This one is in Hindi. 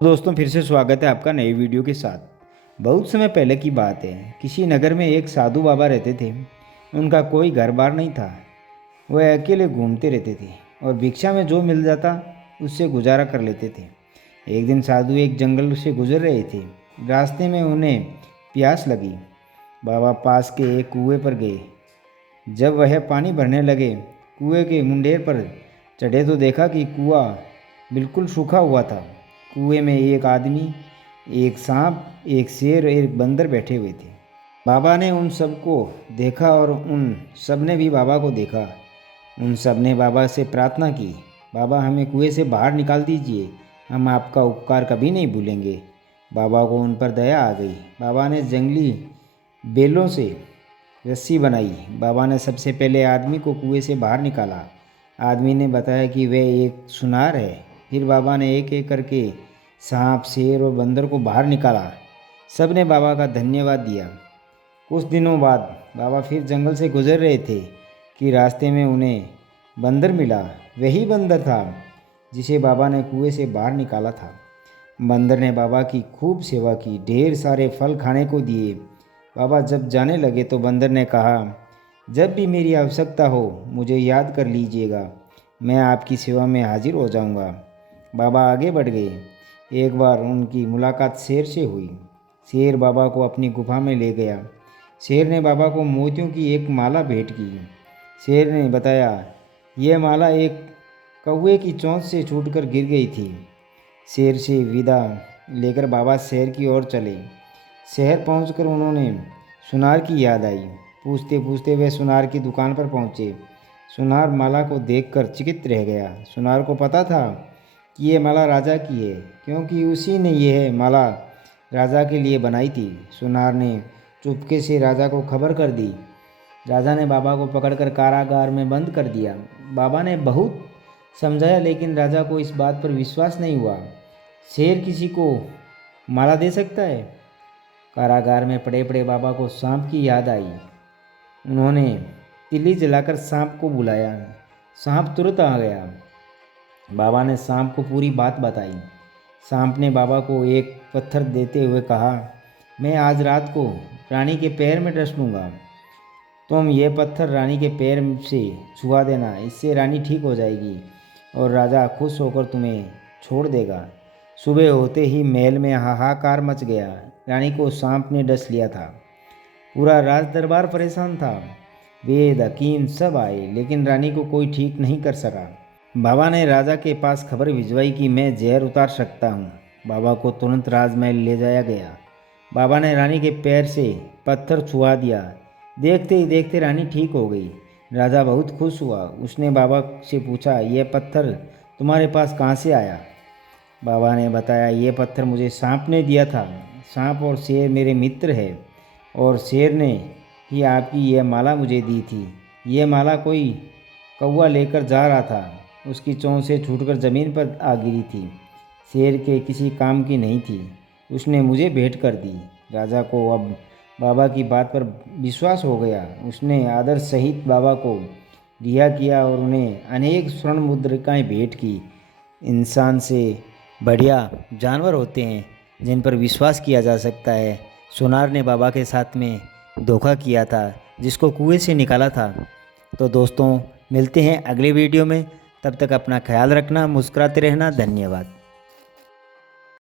दोस्तों फिर से स्वागत है आपका नई वीडियो के साथ। बहुत समय पहले की बात है, किसी नगर में एक साधु बाबा रहते थे। उनका कोई घर बार नहीं था। वह अकेले घूमते रहते थे और भिक्षा में जो मिल जाता उससे गुजारा कर लेते थे। एक दिन साधु एक जंगल से गुजर रहे थे। रास्ते में उन्हें प्यास लगी। बाबा पास के एक कुएं पर गए। जब वह पानी भरने लगे, कुएं के मुंडेर पर चढ़े तो देखा कि कुआं बिल्कुल सूखा हुआ था। कुएं में एक आदमी, एक सांप, एक शेर और एक बंदर बैठे हुए थे। बाबा ने उन सबको देखा और उन सब ने भी बाबा को देखा। उन सब ने बाबा से प्रार्थना की, बाबा हमें कुएं से बाहर निकाल दीजिए, हम आपका उपकार कभी नहीं भूलेंगे। बाबा को उन पर दया आ गई। बाबा ने जंगली बेलों से रस्सी बनाई। बाबा ने सबसे पहले आदमी को कुएं से बाहर निकाला। आदमी ने बताया कि वह एक सुनार है। फिर बाबा ने एक एक करके सांप, शेर और बंदर को बाहर निकाला। सब ने बाबा का धन्यवाद दिया। कुछ दिनों बाद बाबा फिर जंगल से गुजर रहे थे कि रास्ते में उन्हें बंदर मिला। वही बंदर था जिसे बाबा ने कुएं से बाहर निकाला था। बंदर ने बाबा की खूब सेवा की, ढेर सारे फल खाने को दिए। बाबा जब जाने लगे तो बंदर ने कहा, जब भी मेरी आवश्यकता हो मुझे याद कर लीजिएगा, मैं आपकी सेवा में हाजिर हो जाऊंगा। बाबा आगे बढ़ गए। एक बार उनकी मुलाकात शेर से हुई। शेर बाबा को अपनी गुफा में ले गया। शेर ने बाबा को मोतियों की एक माला भेंट की। शेर ने बताया, यह माला एक कौवे की चोंच से छूटकर गिर गई थी। शेर से विदा लेकर बाबा शहर की ओर चले। शहर पहुंचकर उन्होंने सुनार की याद आई। पूछते पूछते वे सुनार की दुकान पर पहुंचे। सुनार माला को देखकर चकित रह गया। सुनार को पता था कि ये माला राजा की है, क्योंकि उसी ने यह माला राजा के लिए बनाई थी। सुनार ने चुपके से राजा को खबर कर दी। राजा ने बाबा को पकड़कर कारागार में बंद कर दिया। बाबा ने बहुत समझाया लेकिन राजा को इस बात पर विश्वास नहीं हुआ। शेर किसी को माला दे सकता है? कारागार में पड़े पड़े बाबा को सांप की याद आई। उन्होंने तिल्ली जलाकर सांप को बुलाया। सांप तुरंत आ गया। बाबा ने सांप को पूरी बात बताई। सांप ने बाबा को एक पत्थर देते हुए कहा, मैं आज रात को रानी के पैर में डस लूँगा। तुम ये पत्थर रानी के पैर से छुआ देना, इससे रानी ठीक हो जाएगी और राजा खुश होकर तुम्हें छोड़ देगा। सुबह होते ही महल में हाहाकार मच गया। रानी को सांप ने डस लिया था। पूरा राज दरबार परेशान था। वेद, हकीम सब आए लेकिन रानी को कोई ठीक नहीं कर सका। बाबा ने राजा के पास खबर भिजवाई कि मैं जहर उतार सकता हूँ। बाबा को तुरंत राजमहल ले जाया गया। बाबा ने रानी के पैर से पत्थर छुआ दिया। देखते ही देखते रानी ठीक हो गई। राजा बहुत खुश हुआ। उसने बाबा से पूछा, यह पत्थर तुम्हारे पास कहाँ से आया? बाबा ने बताया, ये पत्थर मुझे सांप ने दिया था। सांप और शेर मेरे मित्र है और शेर ने ही आपकी यह माला मुझे दी थी। यह माला कोई कौवा लेकर जा रहा था, उसकी चोंच से छूटकर ज़मीन पर आ गिरी थी। शेर के किसी काम की नहीं थी, उसने मुझे भेंट कर दी। राजा को अब बाबा की बात पर विश्वास हो गया। उसने आदर सहित बाबा को रिहा किया और उन्हें अनेक स्वर्ण मुद्रिकाएं भेंट की। इंसान से बढ़िया जानवर होते हैं जिन पर विश्वास किया जा सकता है। सुनार ने बाबा के साथ में धोखा किया था, जिसको कुएं से निकाला था। तो दोस्तों मिलते हैं अगले वीडियो में। तब तक अपना ख्याल रखना, मुस्कुराते रहना। धन्यवाद।